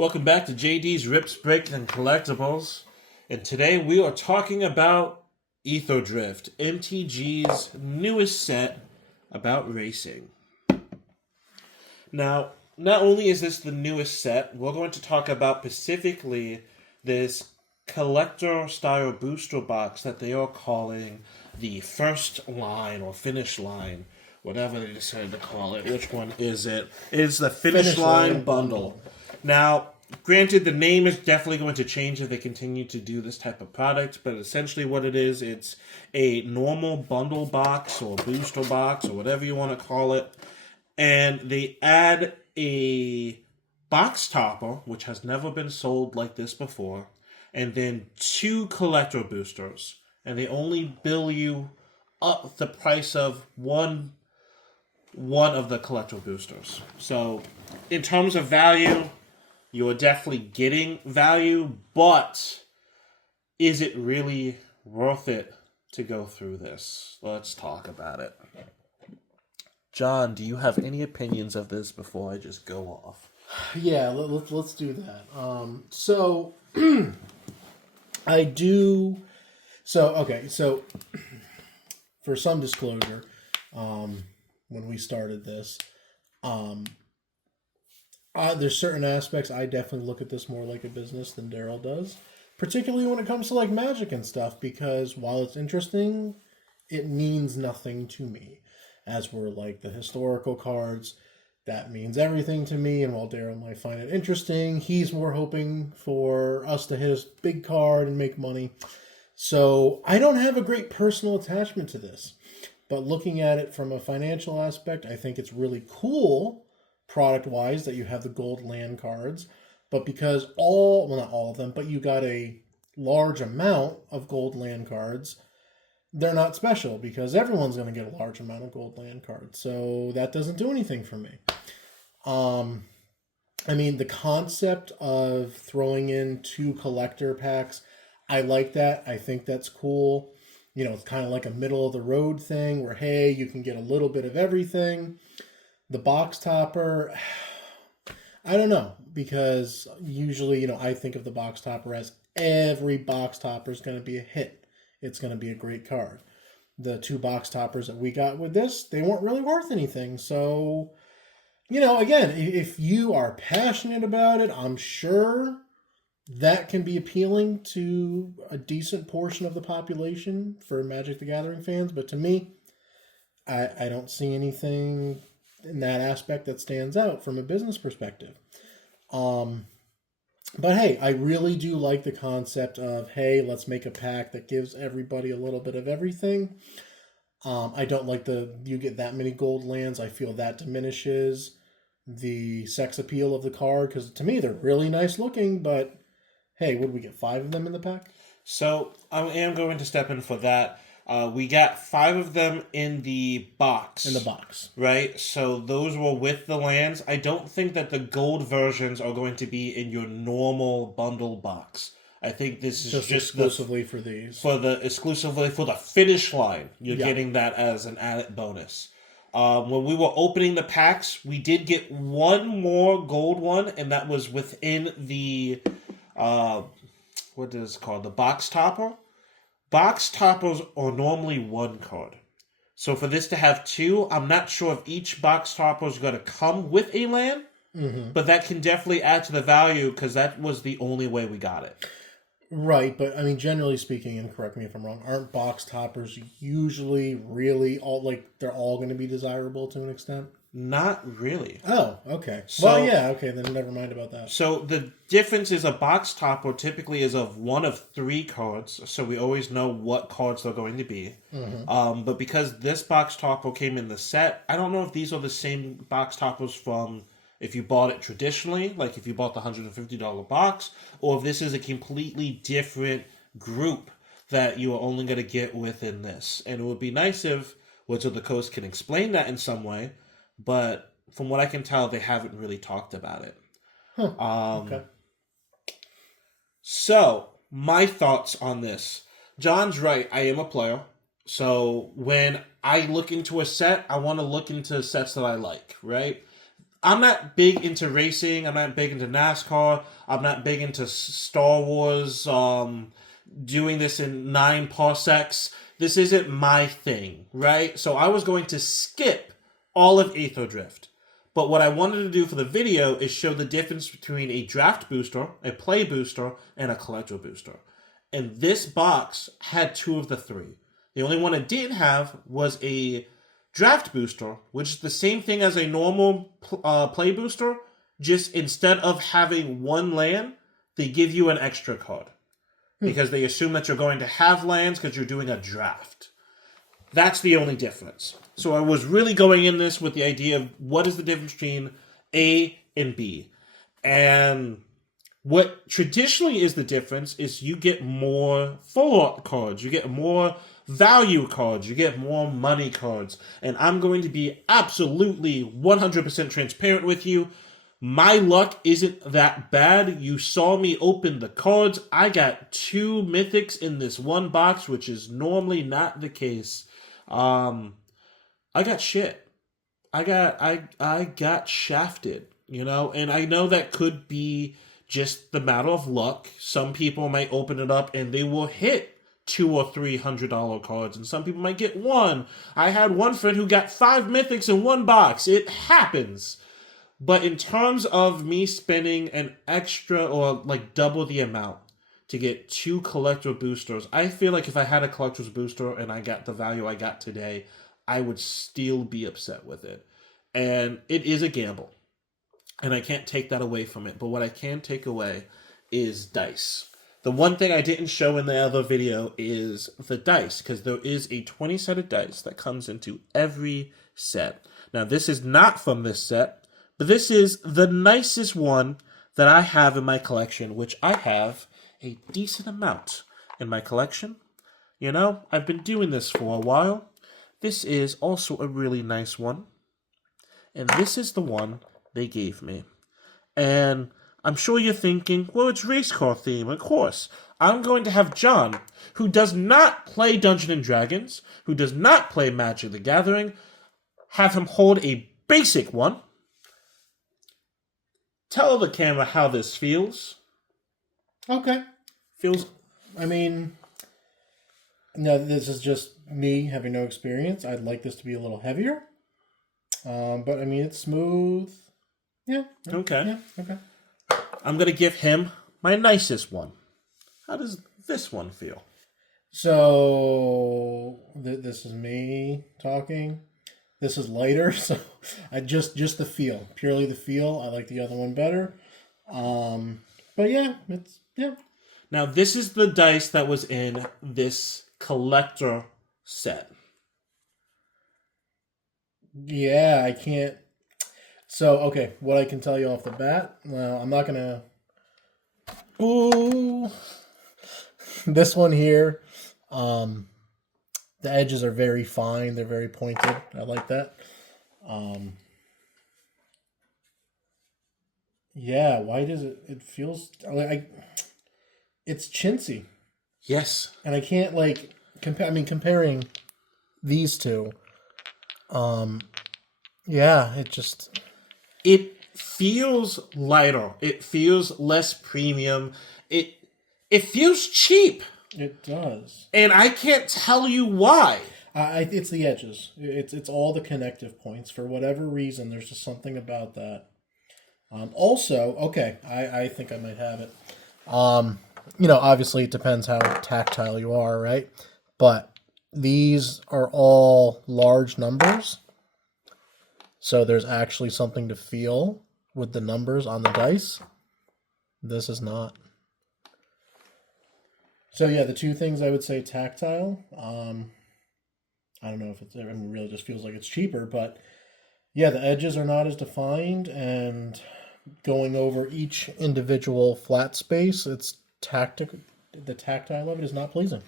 Welcome back to JD's Rips, Breaks, and Collectibles. And today we are talking about Aetherdrift, MTG's newest set about racing. Now, not only is this the newest set, we're going to talk about specifically this collector-style booster box that they are calling the first line or finish line, whatever they decided to call it. Which one is it? It's the finish line bundle. Now, granted, the name is definitely going to change if they continue to do this type of product, but essentially what it is, it's a normal bundle box or booster box or whatever you want to call it, and they add a box topper, which has never been sold like this before, and then 2 collector boosters, and they only bill you up the price of one of the collector boosters. So, in terms of value, you're definitely getting value, but is it really worth it to go through this? Let's talk about it. John, do you have any opinions of this before I just go off? Yeah, let's do that. So I do. So for some disclosure, when we started this, there's certain aspects I definitely look at this more like a business than Daryl does, particularly when it comes to like Magic and stuff, because while it's interesting, it means nothing to me. As we're like the historical cards, that means everything to me, and while Daryl might find it interesting, he's more hoping for us to hit a big card and make money. So I don't have a great personal attachment to this, but looking at it from a financial aspect, I think it's really cool product-wise that you have the gold land cards, but because not all of them, but you got a large amount of gold land cards, they're not special because everyone's going to get a large amount of gold land cards. So that doesn't do anything for me. I mean, the concept of throwing in 2 collector packs, I like that. I think that's cool. You know, it's kind of like a middle of the road thing where, hey, you can get a little bit of everything. The box topper, I don't know, because usually, I think of the box topper as every box topper is going to be a hit. It's going to be a great card. The 2 box toppers that we got with this, they weren't really worth anything. So, again, if you are passionate about it, I'm sure that can be appealing to a decent portion of the population for Magic the Gathering fans. But to me, I don't see anything in that aspect that stands out from a business perspective. But hey, I really do like the concept of, hey, let's make a pack that gives everybody a little bit of everything. I don't like you get that many gold lands. I feel that diminishes the sex appeal of the card, because to me they're really nice looking, but hey, what did we get, 5 of them in the pack? So I am going to step in for that. We got 5 of them in the box. Right? So those were with the lands. I don't think that the gold versions are going to be in your normal bundle box. I think this is just exclusively for these. Exclusively for the finish line. You're getting that as an added bonus. When we were opening the packs, we did get 1 more gold one, and that was within the what is it called? The box topper. Box toppers are normally 1 card. So for this to have 2, I'm not sure if each box topper is going to come with a land, but that can definitely add to the value because that was the only way we got it. Right, but I mean, generally speaking, and correct me if I'm wrong, aren't box toppers usually really they're all going to be desirable to an extent? Not really. Oh, okay. Then never mind about that. So the difference is a box topper typically is of 1 of 3 cards, so we always know what cards they're going to be. But because this box topper came in the set, I don't know if these are the same box toppers from if you bought it traditionally, like if you bought the $150 box, or if this is a completely different group that you are only going to get within this. And it would be nice if Wizards of the Coast can explain that in some way, but from what I can tell, they haven't really talked about it. Okay. So, my thoughts on this. John's right, I am a player. So, when I look into a set, I want to look into sets that I like, right? I'm not big into racing. I'm not big into NASCAR. I'm not big into Star Wars. Doing this in 9 parsecs. This isn't my thing, right? So I was going to skip all of aetherdrift. But what I wanted to do for the video is show the difference between a draft booster, a play booster, and a collector booster. And this box had 2 of the 3. The only one it didn't have was a draft booster, which is the same thing as a normal play booster, just instead of having 1 land, they give you an extra card. Because they assume that you're going to have lands because you're doing a draft. That's the only difference. So I was really going in this with the idea of what is the difference between A and B. And what traditionally is the difference is you get more full art cards, you get more value cards, you get more money cards. And I'm going to be absolutely 100% transparent with you. My luck isn't that bad. You saw me open the cards. I got 2 mythics in this one box, which is normally not the case. I got shit. I got shafted, you know, and I know that could be just the matter of luck. Some people might open it up and they will hit $200 or $300 cards, and some people might get 1. I had one friend who got 5 mythics in one box. It happens. But in terms of me spending an extra or like double the amount to get 2 collector boosters, I feel like if I had a collector's booster and I got the value I got today, I would still be upset with it. And it is a gamble. And I can't take that away from it. But what I can take away is dice. The one thing I didn't show in the other video is the dice, because there is a 20-sided dice that comes into every set. Now, this is not from this set. But this is the nicest one that I have in my collection, which I have a decent amount in my collection. You know, I've been doing this for a while. This is also a really nice one. And this is the one they gave me. And I'm sure you're thinking, well, it's race car theme, of course. I'm going to have John, who does not play Dungeons & Dragons, who does not play Magic the Gathering, have him hold a basic one. Tell the camera how this feels. Okay. Feels... I mean, no, this is just me having no experience. I'd like this to be a little heavier. But, I mean, it's smooth. Yeah. Okay. Yeah, okay. I'm going to give him my nicest one. How does this one feel? So, this is me talking. This is lighter, so I just the feel, purely the feel. I like the other one better, but yeah. Now this is the dice that was in this collector set. Yeah, I can't. So okay, what I can tell you off the bat. Well, I'm not gonna. Ooh, this one here. The edges are very fine. They're very pointed. I like that. Yeah, why does it... It feels... it's chintzy. Yes. And I can't, like... comparing these two... yeah, it just... It feels lighter. It feels less premium. It feels cheap. It does. And I can't tell you why. It's the edges. It's all the connective points. For whatever reason, there's just something about that. Also, okay, I think I might have it. You know, obviously it depends how tactile you are, right? But these are all large numbers. So there's actually something to feel with the numbers on the dice. This is not. So yeah, the 2 things I would say tactile. I don't know if it's... I mean, it really just feels like it's cheaper, but yeah, the edges are not as defined, and going over each individual flat space, it's tactic. The tactile of it is not pleasing.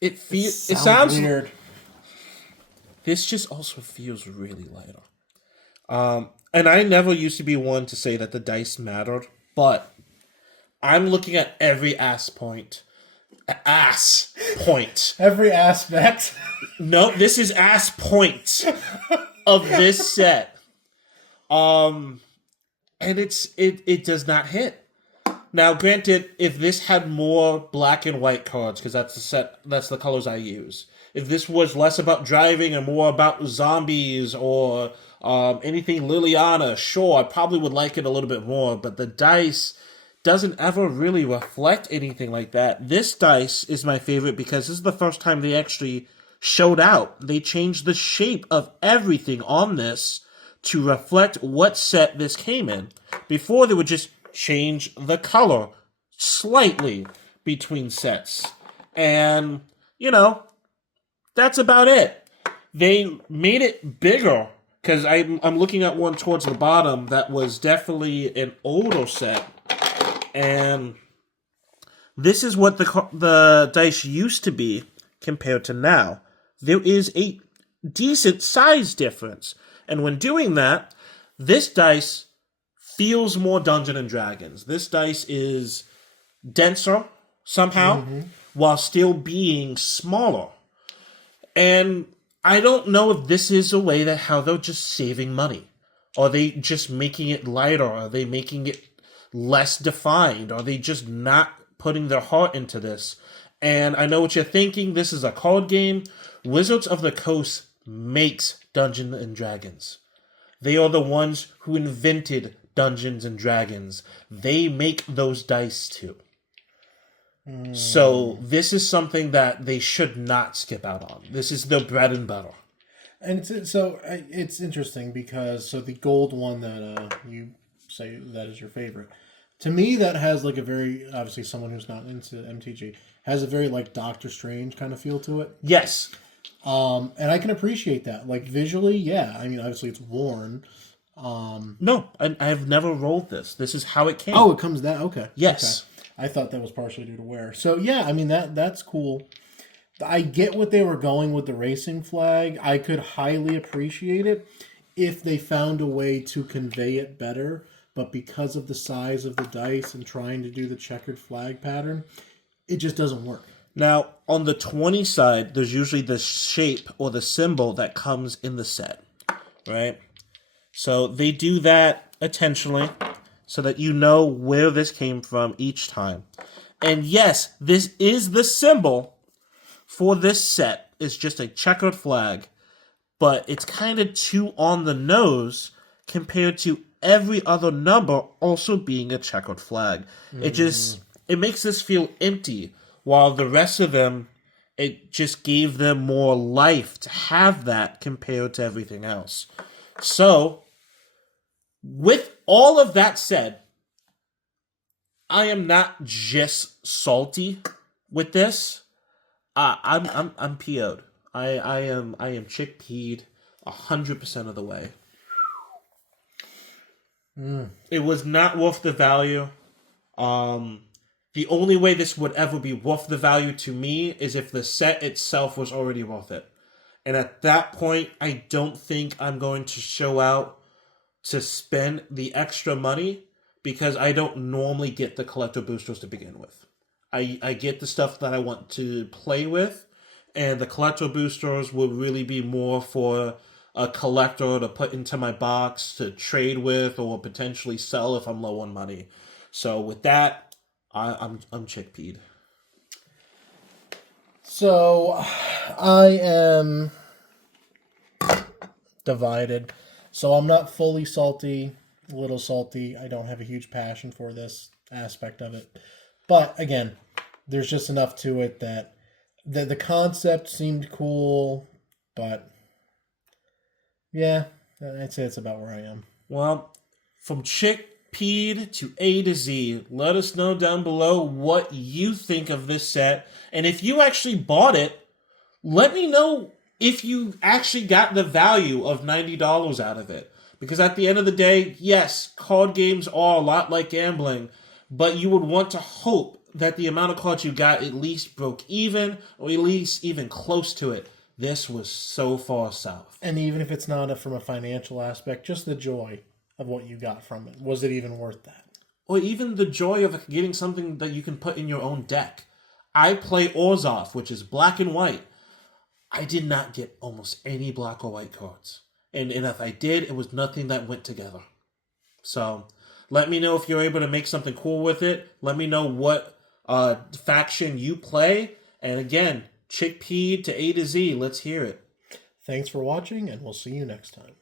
It feels... It sounds weird. This just also feels really lighter. And I never used to be one to say that the dice mattered, but I'm looking at every ass point. Every aspect. No, this is ass points of this set. And it does not hit. Now, granted, if this had more black and white cards, because that's the colors I use. If this was less about driving and more about zombies or anything Liliana, sure, I probably would like it a little bit more. But the dice doesn't ever really reflect anything like that. This dice is my favorite because this is the first time they actually showed out. They changed the shape of everything on this to reflect what set this came in. Before, they would just change the color slightly between sets. And, that's about it. They made it bigger, because I'm looking at one towards the bottom that was definitely an older set. And this is what the dice used to be compared to now. There is a decent size difference. And when doing that, this dice feels more Dungeons and Dragons. This dice is denser somehow, while still being smaller. And I don't know if this is a way that how they're just saving money. Are they just making it lighter? Are they making it less defined? Are they just not putting their heart into this? And I know what you're thinking. This is a card game. Wizards of the Coast makes Dungeons and Dragons. They are the ones who invented Dungeons and Dragons. They make those dice too. So this is something that they should not skip out on. This is their bread and butter. And it's interesting because the gold one that you say that is your favorite, to me that has like a very, obviously someone who's not into MTG, has a very like Doctor Strange kind of feel to it. Yes. And I can appreciate that. Like visually, yeah. I mean, obviously it's worn. No, I've never rolled this. This is how it came. Oh, it comes down. Okay. Yes. Okay. I thought that was partially due to wear. So yeah, I mean that's cool. I get what they were going with the racing flag. I could highly appreciate it if they found a way to convey it better. But because of the size of the dice and trying to do the checkered flag pattern, it just doesn't work. Now, on the 20 side, there's usually the shape or the symbol that comes in the set, right? So they do that intentionally so that you know where this came from each time. And yes, this is the symbol for this set. It's just a checkered flag, but it's kind of too on the nose compared to every other number also being a checkered flag. It makes this feel empty, while the rest of them, it just gave them more life to have that compared to everything else. So, with all of that said, I am not just salty with this. I'm PO'd. I am chickpea'd 100% of the way. It was not worth the value. The only way this would ever be worth the value to me is if the set itself was already worth it. And at that point, I don't think I'm going to show out to spend the extra money because I don't normally get the collector boosters to begin with. I get the stuff that I want to play with, and the collector boosters will really be more for a collector to put into my box to trade with or potentially sell if I'm low on money. So with that, I'm chickpea'd. So I am divided. So I'm not fully salty, a little salty. I don't have a huge passion for this aspect of it. But again, there's just enough to it that the concept seemed cool, but yeah, I'd say it's about where I am. Well, from chickpea'd to A to Z, let us know down below what you think of this set. And if you actually bought it, let me know if you actually got the value of $90 out of it. Because at the end of the day, yes, card games are a lot like gambling, but you would want to hope that the amount of cards you got at least broke even, or at least even close to it. This was so far south. And even if it's not from a financial aspect, just the joy of what you got from it. Was it even worth that? Or even the joy of getting something that you can put in your own deck. I play Orzhov, which is black and white. I did not get almost any black or white cards. And if I did, it was nothing that went together. So let me know if you're able to make something cool with it. Let me know what faction you play. And again, chickpea to A to Z. Let's hear it. Thanks for watching, and we'll see you next time.